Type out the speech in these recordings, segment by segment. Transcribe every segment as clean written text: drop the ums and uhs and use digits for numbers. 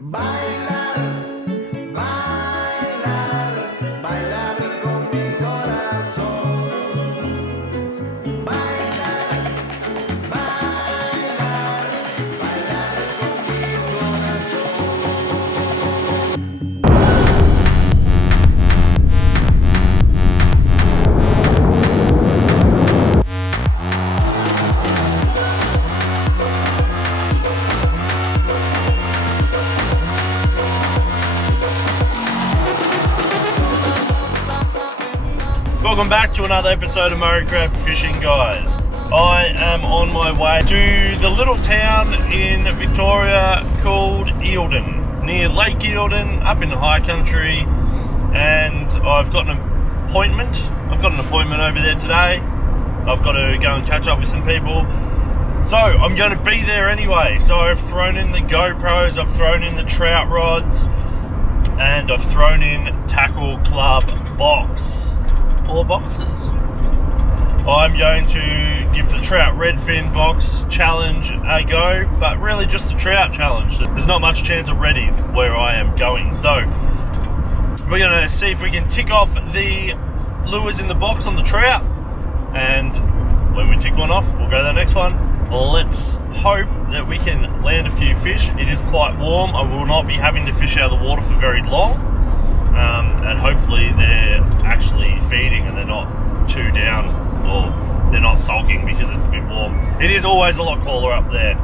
Bailar, bailar, bailar con mi corazón. Bailar, bailar, bailar con mi Welcome back to another episode of Murray Crab Fishing, guys. I am on my way to the little town in Victoria called Eildon, near Lake Eildon, up in the high country, and I've got an appointment. Over there today. I've got to go and catch up with some people. So I'm going to be there anyway. So I've thrown in the GoPros, I've thrown in the trout rods, and I've thrown in tackle club boxes. I'm going to give the trout redfin box challenge a go, but really just a trout challenge. There's not much chance of reddies where I am going, so we're going to see if we can tick off the lures in the box on the trout, and when we tick one off, we'll go to the next one. Let's hope that we can land a few fish. It is quite warm. I will not be having to fish out of the water for very long. And hopefully they're actually feeding and they're not too down, or they're not sulking because it's a bit warm. It is always a lot cooler up there.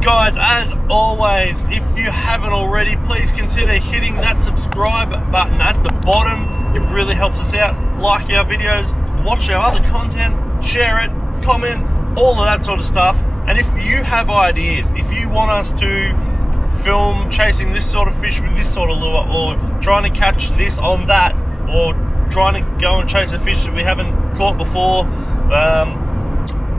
Guys, as always, if you haven't already, please consider hitting that subscribe button at the bottom. It really helps us out. Like our videos, watch our other content, share it, comment, all of that sort of stuff. And if you have ideas, if you want us to film chasing this sort of fish with this sort of lure, or trying to catch this on that, or trying to go and chase a fish that we haven't caught before,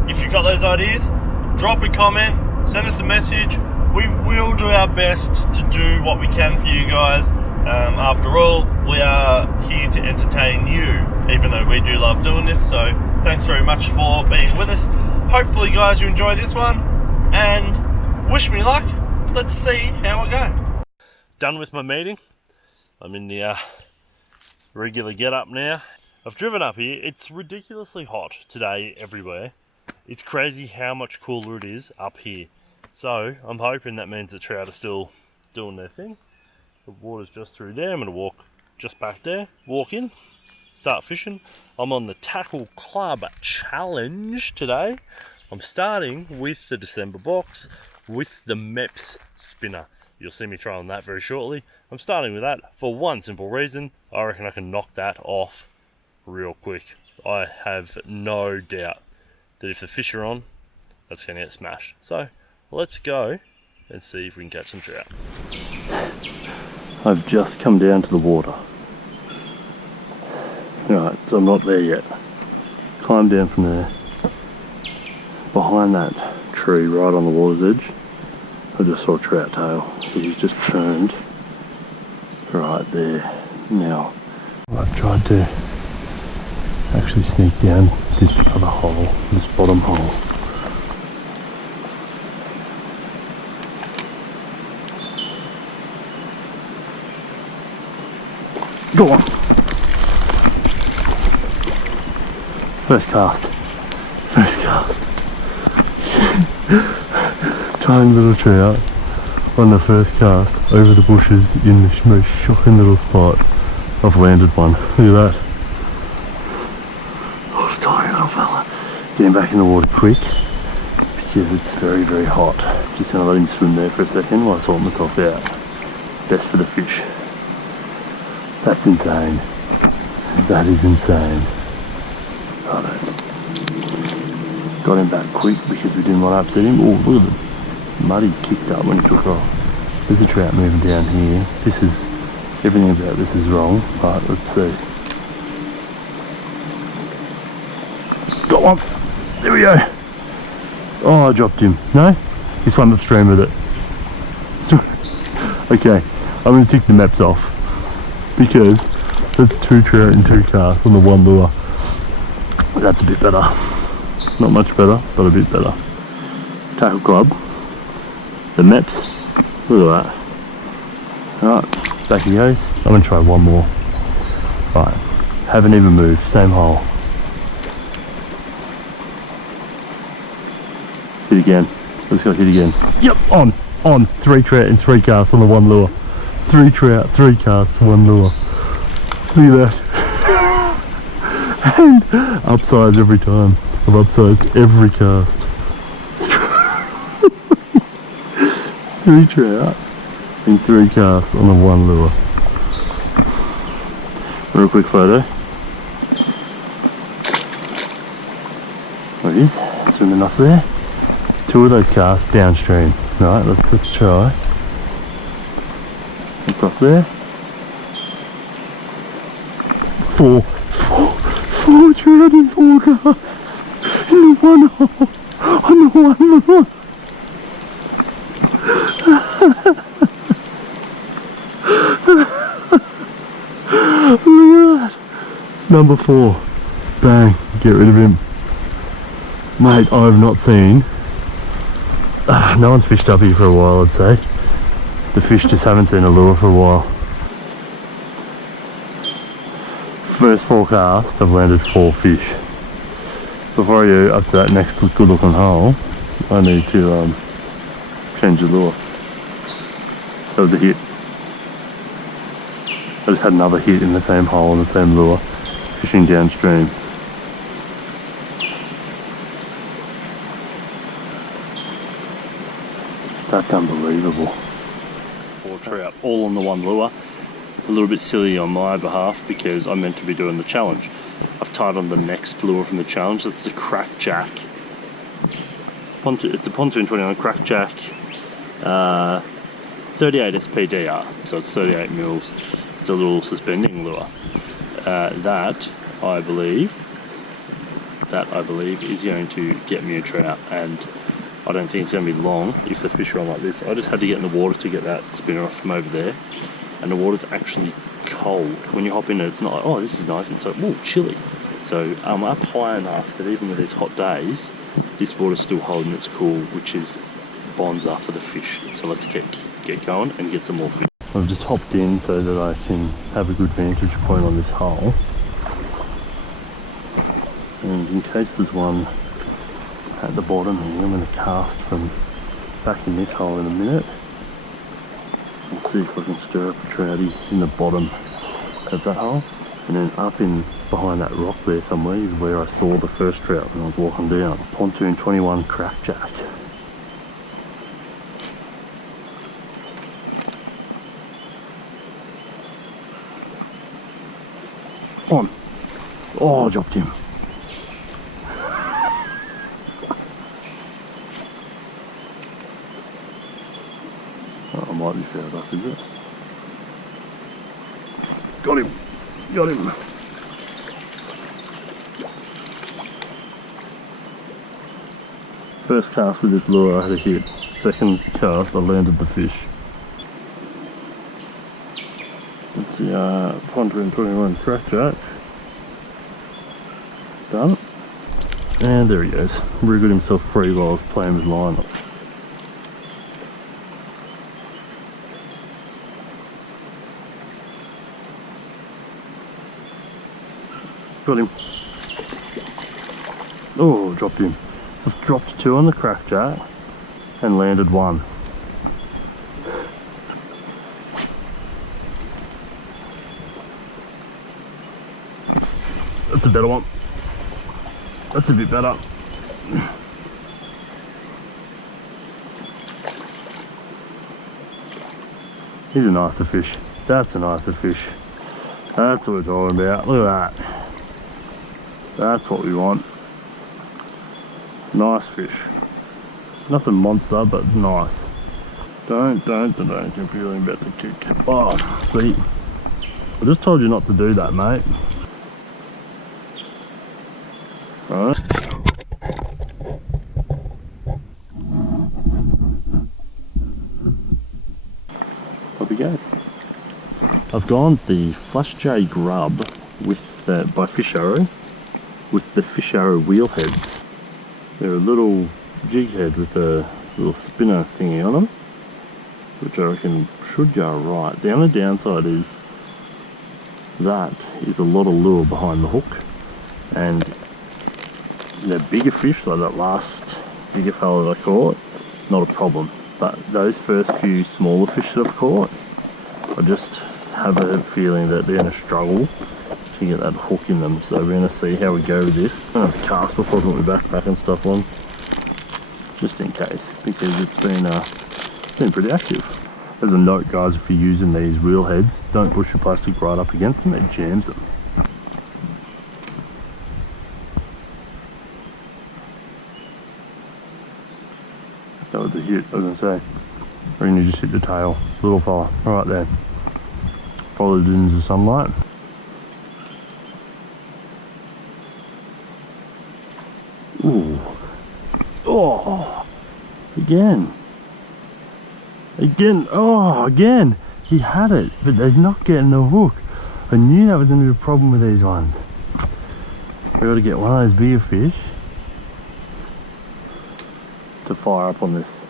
if you've got those ideas, drop a comment, send us a message. We will do our best to do what we can for you guys. After all, we are here to entertain you, even though we do love doing this. So thanks very much for being with us. Hopefully guys, you enjoy this one, and wish me luck. Let's see how I go. Done with my meeting. I'm in the regular get up now. I've driven up here. It's ridiculously hot today everywhere. It's crazy how much cooler it is up here. So I'm hoping that means the trout are still doing their thing. The water's just through there. I'm going to walk just back there, walk in, start fishing. I'm on the Tackle Club Challenge today. I'm starting with the December box with the MEPS spinner. You'll see me throwing that very shortly. I'm starting with that for one simple reason. I reckon I can knock that off real quick. I have no doubt that if the fish are on, that's going to get smashed. So let's go and see if we can catch some trout. I've just come down to the water. Right, so I'm not there yet. Climb down from there. Behind that tree right on the water's edge, I just saw a trout tail. He's just turned right there. Now, I've tried to actually sneak down this other hole, this bottom hole. Go on! First cast. Tiny little trout on the first cast over the bushes in the most shocking little spot. I've landed one. Look at that. Oh, a tiny little fella. Getting back in the water quick because it's very, very hot. Just gonna let him swim there for a second while I sort myself out. Best for the fish. That's insane. That is insane. Righto. Got him back quick because we didn't want to upset him. Oh, look at the mud he kicked up when he took off. There's a trout moving down here. This is, everything about this is wrong, but let's see. Got one. There we go. Oh, I dropped him. No? He swam upstream with it. Okay, I'm going to tick the maps off because that's 2 trout and 2 casts on the one lure. That's a bit better. Not much better, but a bit better. Tackle Club, the MEPS Look at that. Alright, back he goes. I'm gonna try one more. Right, haven't even moved, same hole. Hit again. Let's go hit again. Yep, on. 3 trout and 3 casts on the one lure. 3 trout, 3 casts, 1 lure. Look at that. And upsize every time. I've upsized every cast. 3 trout and 3 casts on the one lure. Real quick photo. There it is, swimming off there. 2 of those casts downstream. Right, let's try. Across there. 4 trout and 4 casts in the one hole on the one lure. Look at that. Number 4. Bang, get rid of him. Mate, I have not seen. No one's fished up here for a while, I'd say. The fish just haven't seen a lure for a while. First 4 casts, I've landed 4 fish. Before I go up to that next good looking hole, I need to change the lure. That was a hit. I just had another hit in the same hole on the same lure, fishing downstream. That's unbelievable. 4 trout, all on the one lure. A little bit silly on my behalf because I'm meant to be doing the challenge. I've tied on the next lure from the challenge. That's the crackjack. It's a pontoon 21 crackjack, 38 SPDR, so it's 38 mils. It's a little suspending lure. That I believe is going to get me a trout, and I don't think it's going to be long if the fish are on like this. I just had to get in the water to get that spinner off from over there, and the water's actually cold. When you hop in it, it's not like, oh, this is nice, it's like, whoa, chilly. So I'm up high enough that even with these hot days, this water's still holding its cool, which is bonds after the fish. So let's get going and get some more fish. I've just hopped in so that I can have a good vantage point on this hole. And in case there's one at the bottom here, I'm going to cast from back in this hole in a minute. And see if I can stir up a troutie in the bottom of that hole. And then up in behind that rock there somewhere is where I saw the first trout when I was walking down. Pontoon 21 crackjack. On. Oh, I dropped him. Oh, I might be fouled up, is it? Got him. Got him. First cast with this lure I had a hit. Second cast I landed the fish. It's the Pontoon 21 crackjack. Done. And there he goes. Wriggled himself free while I was playing with line. Got him. Oh, dropped him. I've dropped 2 on the crackjack and landed 1. That's a better one. That's a bit better. He's a nicer fish. That's a nicer fish. That's what we're talking about. Look at that. That's what we want. Nice fish. Nothing monster, but nice. Don't you're feeling about to kick. Oh, see. I just told you not to do that, mate. Alright. Up he goes. I've gone the Flush J grub with by Fish Arrow with the Fish Arrow wheel heads. They're a little jig head with a little spinner thingy on them. which I reckon should go right. The only downside is that is a lot of lure behind the hook, and the bigger fish, like that last bigger fella that I caught, not a problem. But those first few smaller fish that I've caught, I just have a feeling that they're going to struggle to get that hook in them. So we're going to see how we go with this. I'm going to have to cast before I put my backpack and stuff on, just in case, because it's been pretty active. As a note, guys, if you're using these reel heads, don't push your plastic right up against them, it jams them. That was a hit, I was going to say. Or you just hit the tail, little fella, right there. Followed it into the sunlight. Ooh. Oh, again. Oh, again. He had it, but they're not getting the hook. I knew that was going to be a problem with these ones. We got to get one of those bigger fish to fire up on this.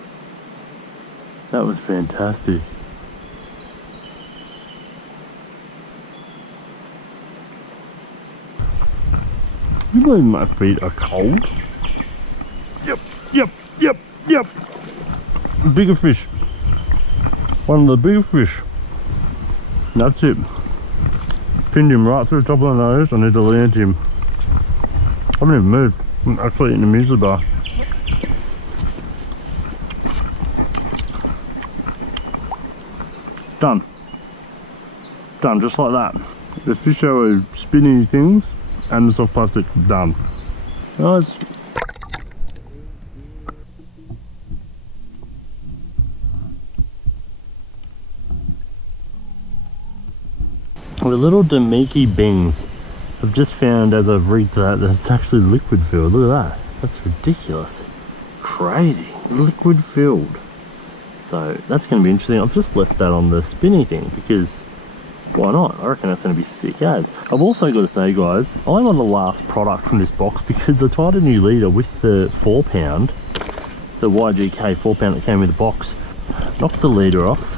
That was fantastic. You believe my feet are cold? Yep. Bigger fish. One of the bigger fish. That's it. Pinned him right through the top of the nose. I need to land him. I haven't even moved. I'm actually eating a muesli bar. Done, just like that. The fish are spinning things and the soft plastic, done. Nice. The little Damiki bings, I've just found as I've read that it's actually liquid filled. Look at that. That's ridiculous. Crazy. Liquid filled. So that's going to be interesting. I've just left that on the spinny thing because why not? I reckon that's going to be sick as. I've also got to say, guys, I'm on the last product from this box because I tried a new leader with the 4 pound, the YGK 4 pound that came with the box. Knocked the leader off.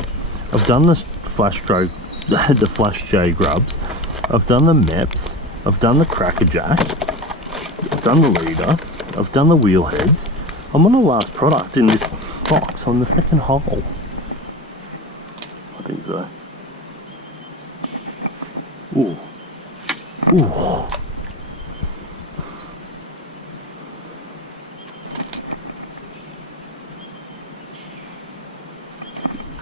I've done the flash stroke, the flash J grubs. I've done the MEPs. I've done the Cracker Jack. I've done the leader. I've done the wheel heads. I'm on the last product in this box on the second hole. I think so. Ooh. Ooh.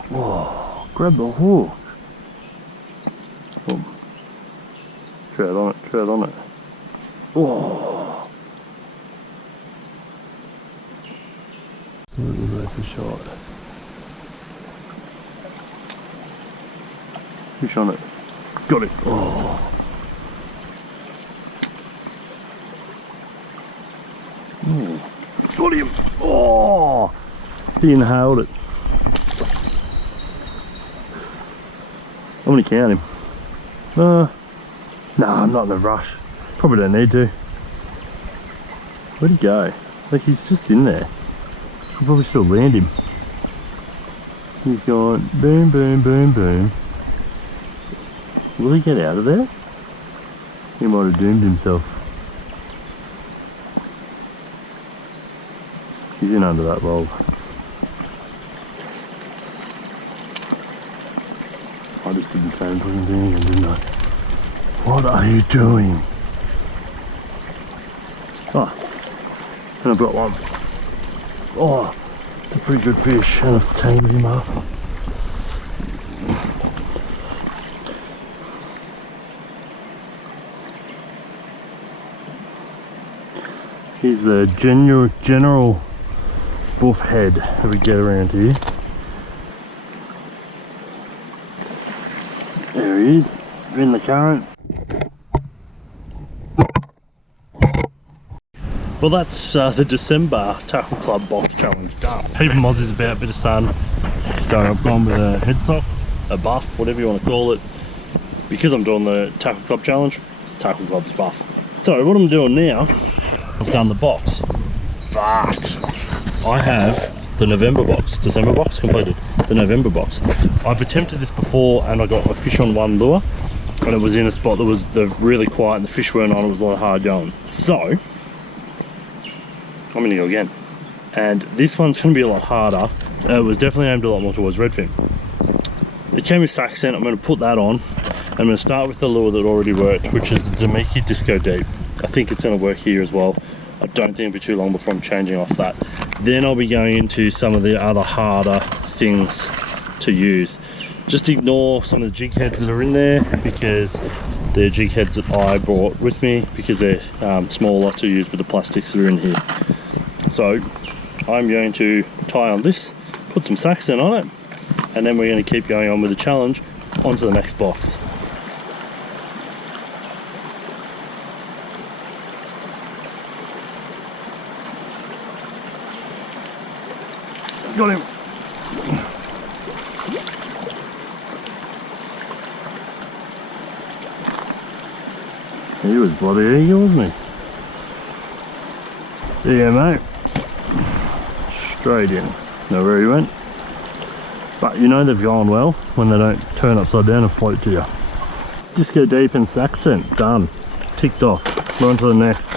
Whoa. Grab the hook. Oh. Trout on it, trout on it. Whoa. That's a shot. Fish on it. Got it. Oh. Ooh. Got him. Oh. He inhaled it. I'm gonna count him. Nah, I'm not in a rush. Probably don't need to. Where'd he go? Like he's just in there. I'll probably still land him. He's gone boom, boom, boom, boom. Will he get out of there? He might have doomed himself. He's in under that log. I just did the same fucking thing again, didn't I? What are you doing? Oh, and I've got one. Oh, it's a pretty good fish, and I've tangled him up. He's the general buff head that we get around here. There he is, in the current. Well, that's the December Tackle Club box challenge done. Heap of mozzies about, a bit of sun. So I've gone with a head sock, a buff, whatever you want to call it. Because I'm doing the Tackle Club challenge, Tackle Club's buff. So what I'm doing now, I've done the box, but I have the November box, December box completed, the November box. I've attempted this before and I got a fish on one lure and it was in a spot that was really quiet and the fish weren't on, it was a lot hard going. So, I'm gonna go again. And this one's gonna be a lot harder. It was definitely aimed a lot more towards redfin. It came with sack scent, I'm gonna put that on. I'm gonna start with the lure that already worked, which is the Damiki Disco Deep. I think it's gonna work here as well. I don't think it'll be too long before I'm changing off that. Then I'll be going into some of the other harder things to use. Just ignore some of the jig heads that are in there because they're jig heads that I brought with me because they're smaller to use with the plastics that are in here. So I'm going to tie on this, put some sack scent on it, and then we're going to keep going on with the challenge onto the next box. Got him. He was bloody eager, wasn't he? Yeah, mate. Straight in. Know where he went. But you know they've gone well when they don't turn upside down and float to you. Just go deep in sack scent. Done. Ticked off. We're on to the next.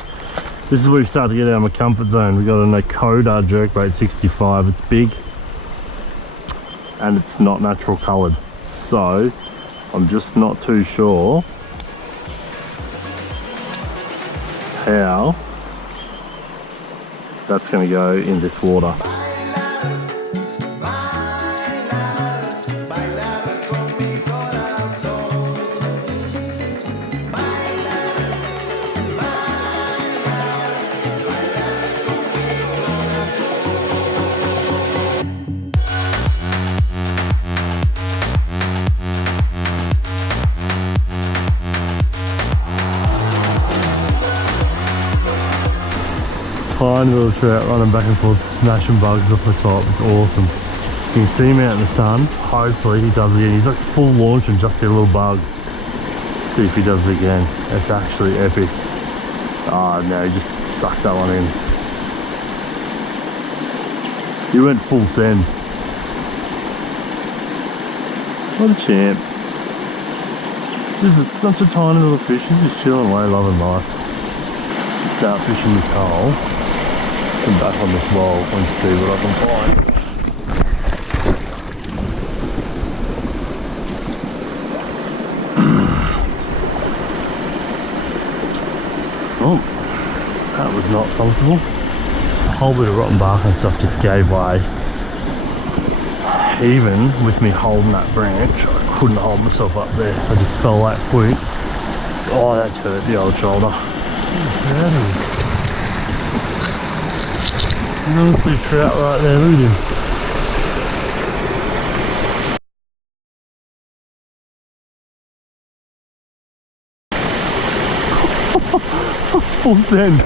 This is where we start to get out of my comfort zone. We've got a Nakoda jerkbait 65. It's big and it's not natural coloured. So I'm just not too sure how that's going to go in this water. Tiny little trout running back and forth, smashing bugs off the top. It's awesome. You can see him out in the sun. Hopefully he does it again. He's like full launch and just hit a little bug. See if he does it again. It's actually epic. Oh no, he just sucked that one in. He went full send. What a champ. This is such a tiny little fish. He's just chilling away, loving life. Start fishing this hole. Come back on this log and see what I can find. Oh, that was not comfortable. A whole bit of rotten bark and stuff just gave way. Even with me holding that branch, I couldn't hold myself up there. I just fell that quick. Oh, that hurt the old shoulder. There's a trout right there, look at him. Full send.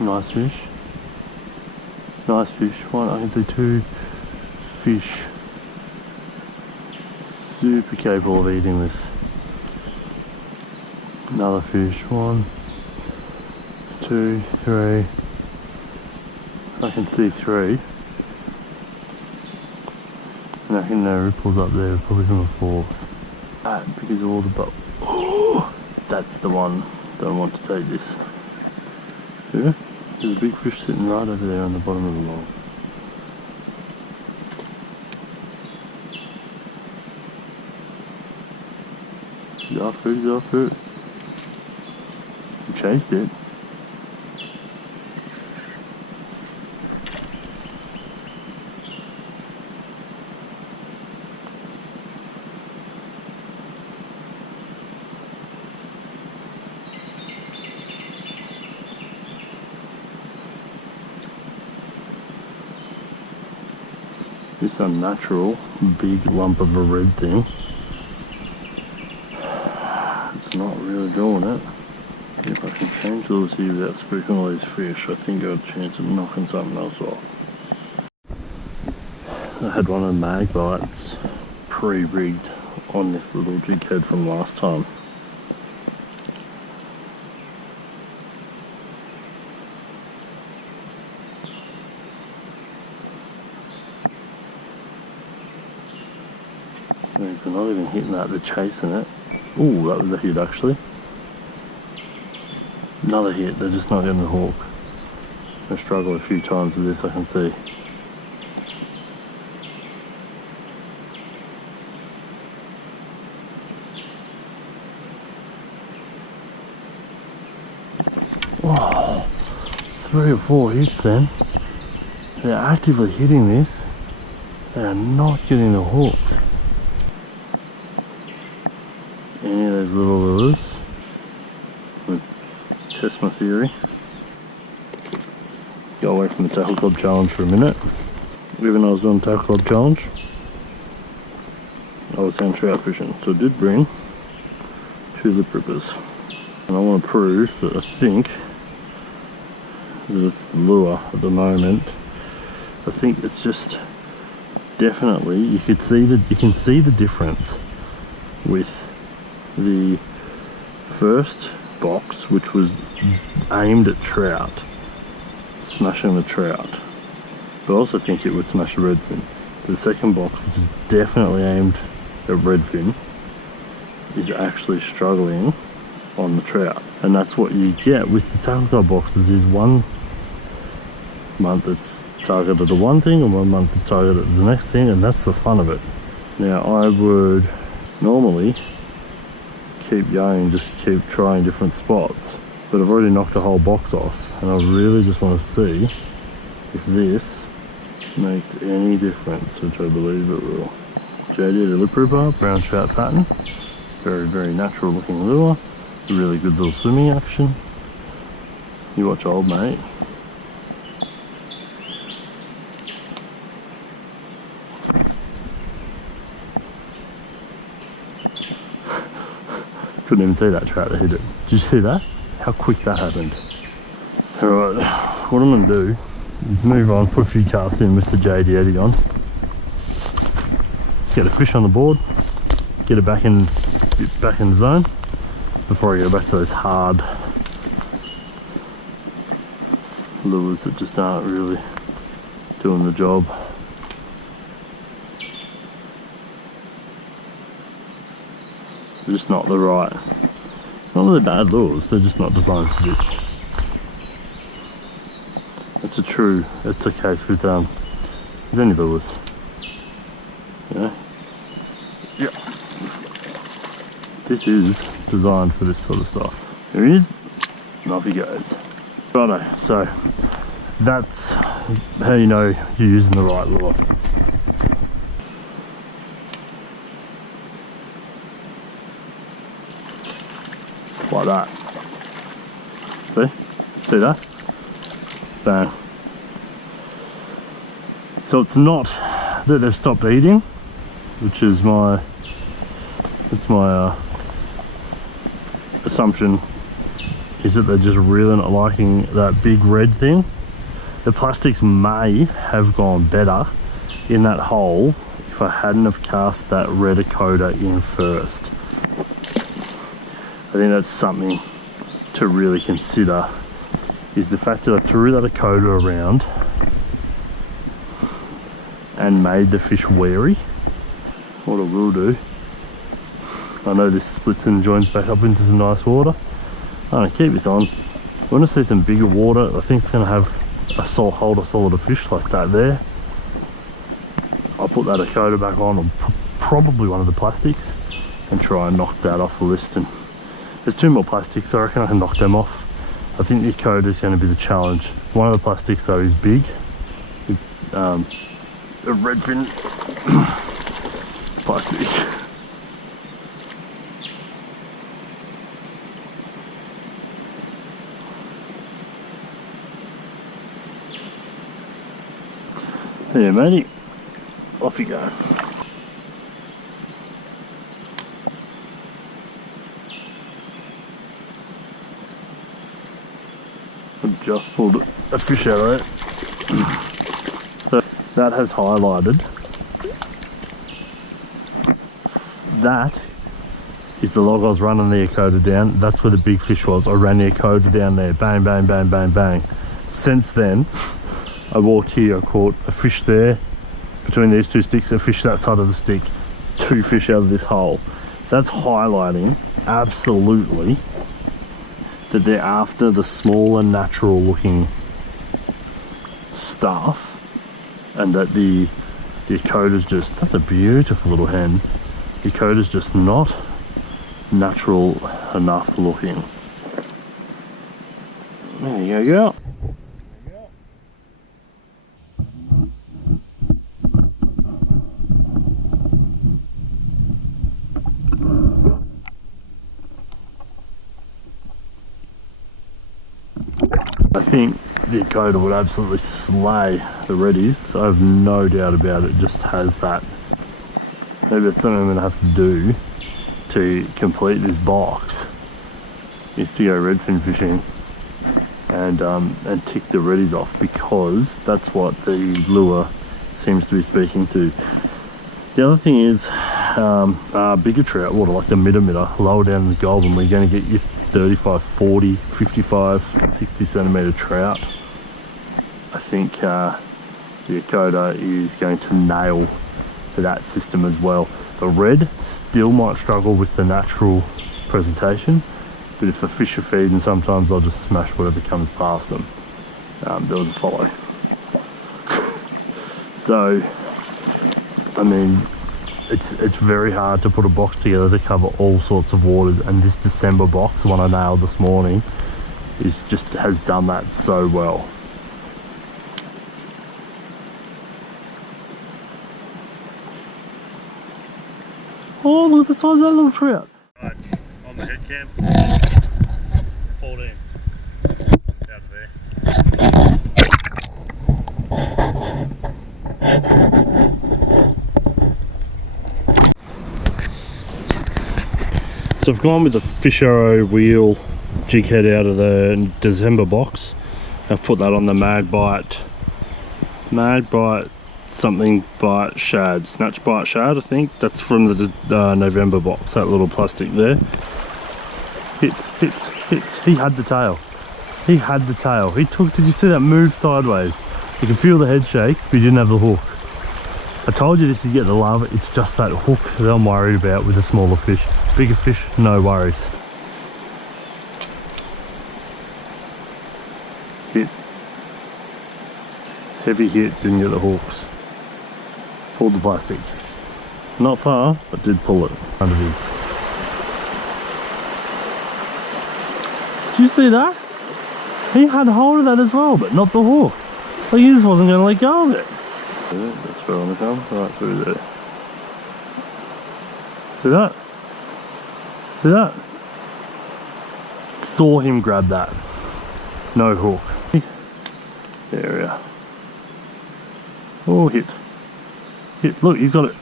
Nice fish. Nice fish. One, I can see two fish. Super capable of eating this. Another fish. 1, 2, 3. I can see 3. And I can know ripples up there, probably from a 4th. That because of all the bubbles. Oh, that's the one that I want to take this. Yeah. There's a big fish sitting right over there on the bottom of the log. He's after it, he's after it. He chased it. This unnatural big lump of a red thing. It's not really doing it. If I can change lures here without spooking all these fish, I think I've got a chance of knocking something else off. I had one of the mag bites pre-rigged on this little jig head from last time. They're not even hitting that, they're chasing it. Ooh, that was a hit actually. Another hit, they're just not getting the hook. I struggle a few times with this, I can see. Wow, 3 or 4 hits then. They're actively hitting this. They are not getting the hooks. Any of those little lures would test my theory. Go away from the tackle club challenge for a minute. Even though I was doing the tackle club challenge, I was hand trout fishing, so I did bring 2 lip rippers. And I want to prove that I think that it's the lure at the moment. I think it's just definitely, you can see the difference with the first box, which was aimed at trout, smashing the trout, but I also think it would smash a redfin. The second box, which is definitely aimed at redfin, is actually struggling on the trout. And that's what you get with the tackle club boxes, is one month it's targeted at one thing and one month it's targeted at the next thing, and that's the fun of it. Now I would normally keep going, just keep trying different spots, but I've already knocked a whole box off, and I really just want to see if this makes any difference, which I believe it will. JD the lip ripper, brown trout pattern, very, very natural looking lure, really good little swimming action. You watch old mate. Couldn't even see that trout that hit it. Did you see that? How quick that happened. Alright, what I'm going to do is move on, put a few casts in with the JD Eddy on. Get a fish on the board, get it back in the zone before I go back to those hard lures that just aren't really doing the job. They're just not the right, not really bad lures, they're just not designed for this. It's a case with any lures. Yeah. This is designed for this sort of stuff. There he is, and off he goes. Righto, so that's how you know you're using the right lure. Like that. See that? Bang. So it's not that they've stopped eating, which is my assumption, is that they're just really not liking that big red thing. The plastics may have gone better in that hole if I hadn't have cast that red Dakota in first. I think that's something to really consider, is the fact that I threw that Dakota around and made the fish wary. What I will do, I know this splits and joins back up into some nice water. I'm going to keep this on. I want to see some bigger water. I think it's going to have hold a solid fish like that there. I'll put that Dakota back on probably one of the plastics and try and knock that off the list. And there's 2 more plastics, so I reckon I can knock them off. I think the Dakota is going to be the challenge. One of the plastics though is big. It's a redfin plastic. There, matey. Off you go. I've just pulled a fish out of it. So that has highlighted that is the log I was running the Ecoda down. That's where the big fish was. I ran the Ecoda down there, bang, bang, bang, bang, bang. Since then, I walked here, I caught a fish there, between these two sticks, a fish that side of the stick, 2 fish out of this hole. That's highlighting, absolutely, that they're after the smaller, natural looking stuff, and that the Ecoda's just, that's a beautiful little hen. The Ecoda's just not natural enough looking. There you go. I think the Ecoda would absolutely slay the reddies. I have no doubt about it. It just has that. Maybe that's something I'm going to have to do to complete this box, is to go redfin fishing and tick the reddies off, because that's what the lure seems to be speaking to. The other thing is bigger trout water, like the midder, lower down in the Goulburn, where you're going to get your 35, 40, 55, 60 centimetre trout. I think the Ecoda is going to nail that system as well. The red still might struggle with the natural presentation, but if the fish are feeding, sometimes I'll just smash whatever comes past them. There was a follow. So, I mean, it's very hard to put a box together to cover all sorts of waters, and this December box, the one I nailed this morning, has done that so well. Oh, look at the size of that little trout. Right, on the head cam, 14, out of there. So I've gone with the Fish Arrow wheel jig head out of the December box. I've put that on the Mag Bite something bite shad, snatch bite shad, I think. That's from the November box, that little plastic there. Hits. He had the tail. He had the tail. He took, did you see that move sideways? You can feel the head shakes, but he didn't have the hook. I told you this is get the love, it's just that hook that I'm worried about with the smaller fish. Bigger fish, no worries. Hit. Heavy hit, didn't get the hooks. Pulled the plastic. Not far, but did pull it under his. Did you see that? He had hold of that as well, but not the hook. Like he just wasn't going to let go of it. That's where I want to come, right through there. See that? See that? Saw him grab that. No hook. There we are. Oh, hit. Hit. Look, he's got it.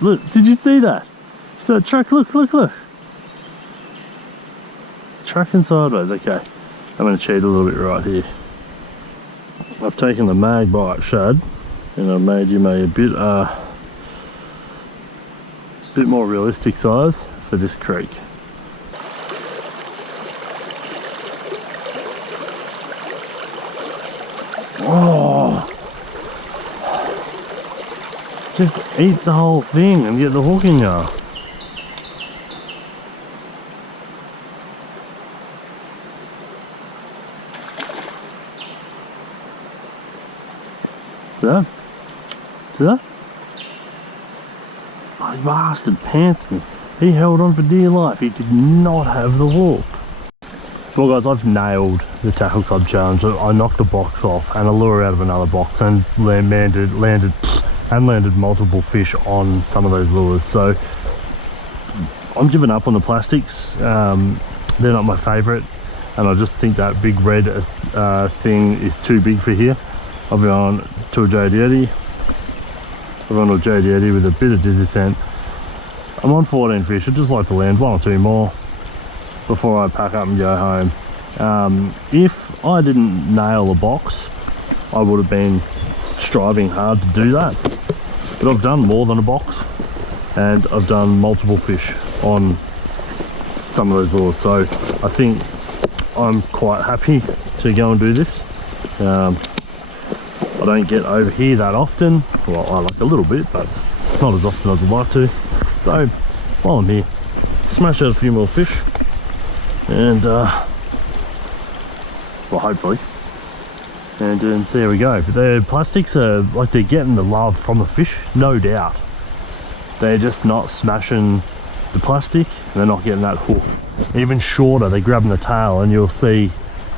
Look, did you see that? See that track? Look. Tracking sideways, okay. I'm going to cheat a little bit right here. I've taken the Mag Bite shad and I've made him a bit more realistic size for this creek. Oh, just eat the whole thing and get the hook in ya. See that? See that? Oh, you bastard pants me. He held on for dear life. He did not have the hook. Well guys, I've nailed the Tackle Club challenge. I knocked a box off and a lure out of another box and landed multiple fish on some of those lures. So I'm giving up on the plastics. They're not my favourite, and I just think that big red thing is too big for here. I've gone to a JD. I've gone to a JD with a bit of descent. I'm on 14 fish. I'd just like to land one or two more before I pack up and go home. If I didn't nail a box, I would have been striving hard to do that. But I've done more than a box. and I've done multiple fish on some of those lures, so I think I'm quite happy to go and do this. I don't get over here that often. Well, I like a little bit, but not as often as I'd like to. So while I'm here, smash out a few more fish, and well, hopefully, and there we go. But the plastics are like, they're getting the love from the fish, no doubt. They're just not smashing the plastic, and they're not getting that hook. Even shorter, they're grabbing the tail, and you'll see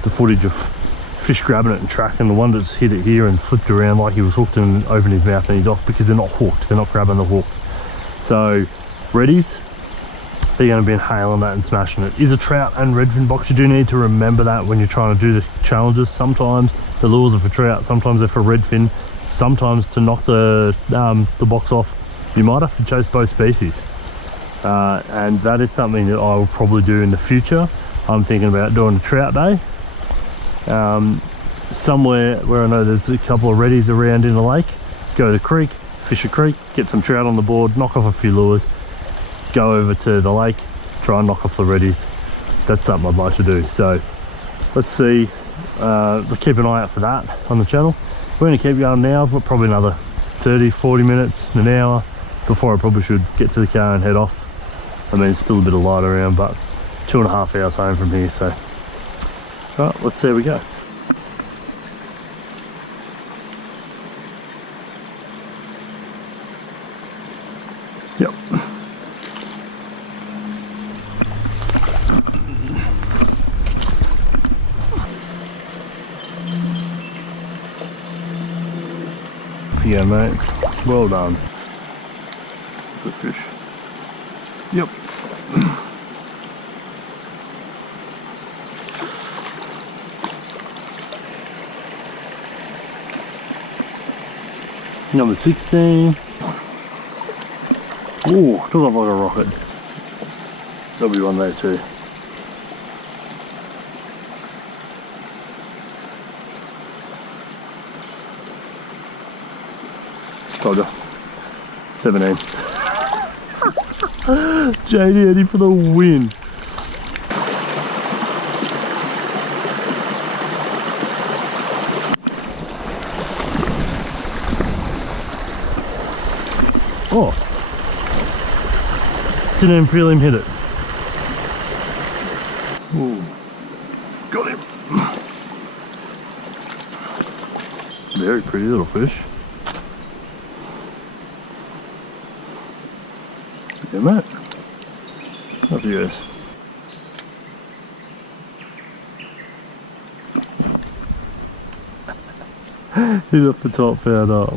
the footage of fish grabbing it and tracking. The one that's hit it here and flipped around like he was hooked and opened his mouth, and he's off because they're not hooked, they're not grabbing the hook. So reddies, they're going to be inhaling that and smashing it. Is a trout and redfin box. You do need to remember that when you're trying to do the challenges. Sometimes the lures are for trout, sometimes they're for redfin, sometimes to knock the box off you might have to chase both species, and that is something that I will probably do in the future. I'm thinking about doing a trout day somewhere where I know there's a couple of reddies around in the lake. Go to the creek, fish a creek, get some trout on the board, knock off a few lures, go over to the lake, try and knock off the reddies. That's something I'd like to do. So let's see, we'll keep an eye out for that on the channel. We're going to keep going now. I've got probably another 30-40 minutes, an hour before I probably should get to the car and head off. I mean, it's still a bit of light around, but 2.5 hours home from here, so right, let's see how we go. Yep. Yeah, mate. Well done. It's a fish. Yep. Number 16. Ooh, took off like a rocket. There'll be one there too. Told ya. 17. JD Eddie for the win. Oh, didn't even feel him hit it. Ooh. Got him. Very pretty little fish. Yeah, mate. Up he goes. He's up the top, found up.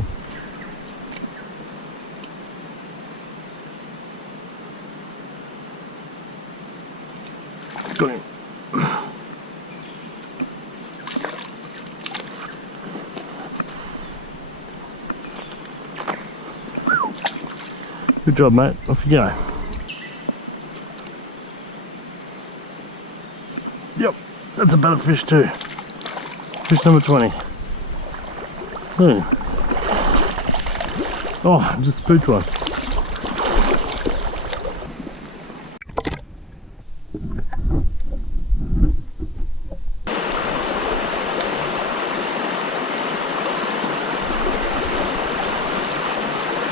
Got him. Good job, mate. Off you go. Yep, that's a better fish too. Fish number 20. Oh, I just spooked one.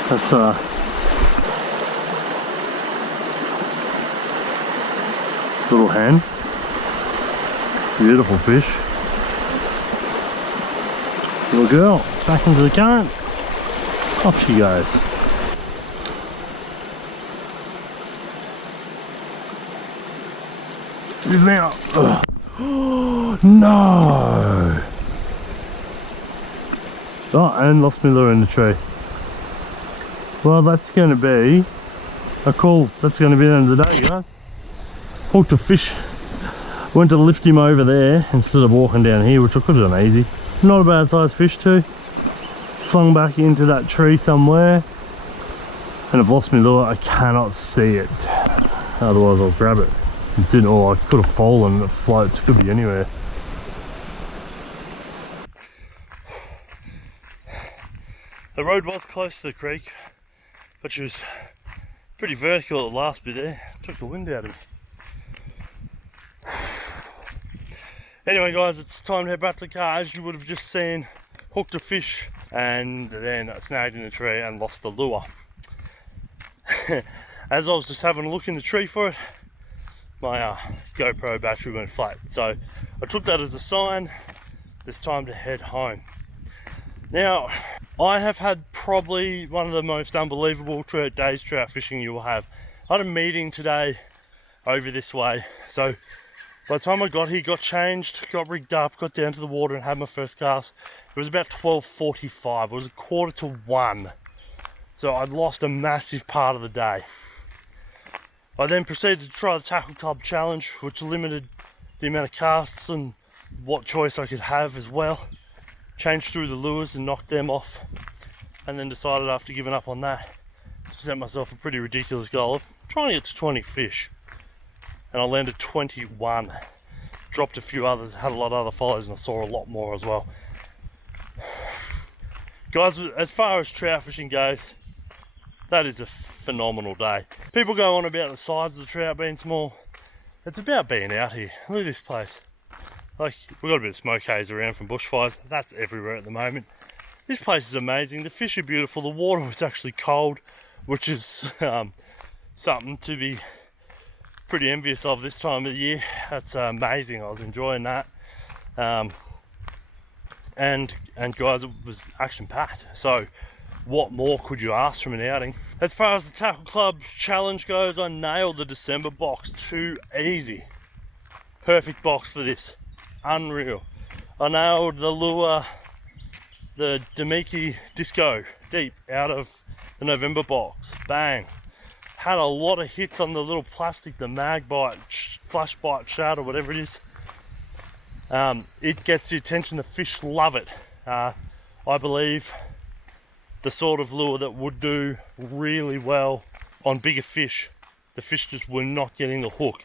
That's little hen. Beautiful fish. Little girl, back into the current. Off she goes. It is now. No! Oh, and lost my lure in the tree. Well, that's going to be a call. That's going to be the end of the day, guys. Hooked a fish. Went to lift him over there instead of walking down here, which I could have done easy. Not a bad sized fish too. Flung back into that tree somewhere. And I've lost my lure. I cannot see it. Otherwise I'll grab it. It didn't, or I could have fallen. It floats. Could be anywhere. The road was close to the creek, but she was Pretty vertical at the last bit there. Took the wind out of it. Anyway guys, it's time to head back to the car. As you would have just seen, hooked a fish and then snagged in the tree and lost the lure. As I was just having a look in the tree for it, my GoPro battery went flat. So I took that as a sign, it's time to head home. Now, I have had probably one of the most unbelievable days trout fishing you will have. I had a meeting today over this way, so by the time I got here, got changed, got rigged up, got down to the water and had my first cast, it was about 12:45. It was 1:45. So I'd lost a massive part of the day. I then proceeded to try the Tackle Club Challenge, which limited the amount of casts and what choice I could have as well. Changed through the lures and knocked them off. And then decided after giving up on that, to set myself a pretty ridiculous goal of trying to get to 20 fish. And I landed 21. Dropped a few others, had a lot of other follows, and I saw a lot more as well. Guys, as far as trout fishing goes, that is a phenomenal day. People go on about the size of the trout being small. It's about being out here. Look at this place. Like, we've got a bit of smoke haze around from bushfires. That's everywhere at the moment. This place is amazing. The fish are beautiful. The water was actually cold, which is something to be pretty envious of this time of the year. That's amazing. I was enjoying that. And guys, it was action packed. So what more could you ask from an outing? As far as the Tackle Club Challenge goes, I nailed the December box. Too easy. Perfect box for this. Unreal. I nailed the lure, the Demiki Disco Deep out of the November box. Bang. Had a lot of hits on the little plastic, the mag bite, flash bite shad or whatever it is. It gets the attention, the fish love it. I believe the sort of lure that would do really well on bigger fish. The fish just were not getting the hook.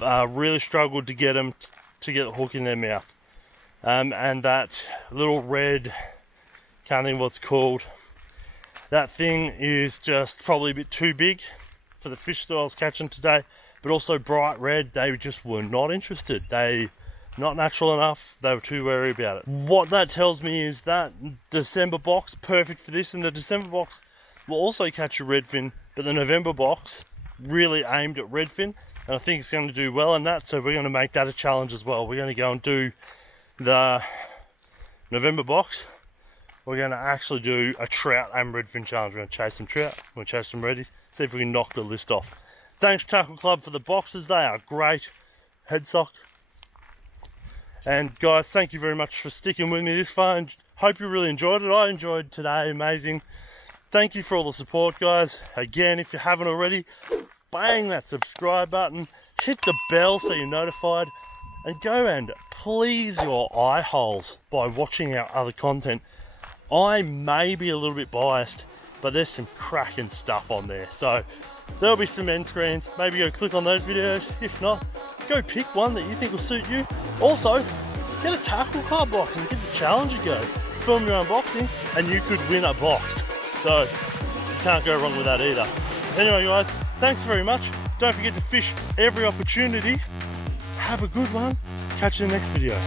Really struggled to get them to get the hook in their mouth. And that little red, can't think what it's called, that thing is just probably a bit too big for the fish that I was catching today, but also bright red, they just were not interested. They not natural enough, they were too wary about it. What that tells me is that December box, perfect for this, and the December box will also catch a redfin, but the November box really aimed at redfin, and I think it's going to do well in that, so we're going to make that a challenge as well. We're going to go and do the November box. We're going to actually do a trout and redfin challenge. We're going to chase some trout, we're going to chase some reddies, see if we can knock the list off. Thanks Tackle Club for the boxes, they are great. Head sock. And guys, thank you very much for sticking with me this far, and hope you really enjoyed it. I enjoyed today, amazing. Thank you for all the support, guys. Again, if you haven't already, bang that subscribe button, hit the bell so you're notified, and go and please your eye holes by watching our other content. I may be a little bit biased, but there's some cracking stuff on there. So there'll be some end screens. Maybe go click on those videos. If not, go pick one that you think will suit you. Also, get a Tackle Club box and give the challenge a go. Film your unboxing and you could win a box. So you can't go wrong with that either. Anyway guys, thanks very much. Don't forget to fish every opportunity. Have a good one. Catch you in the next video.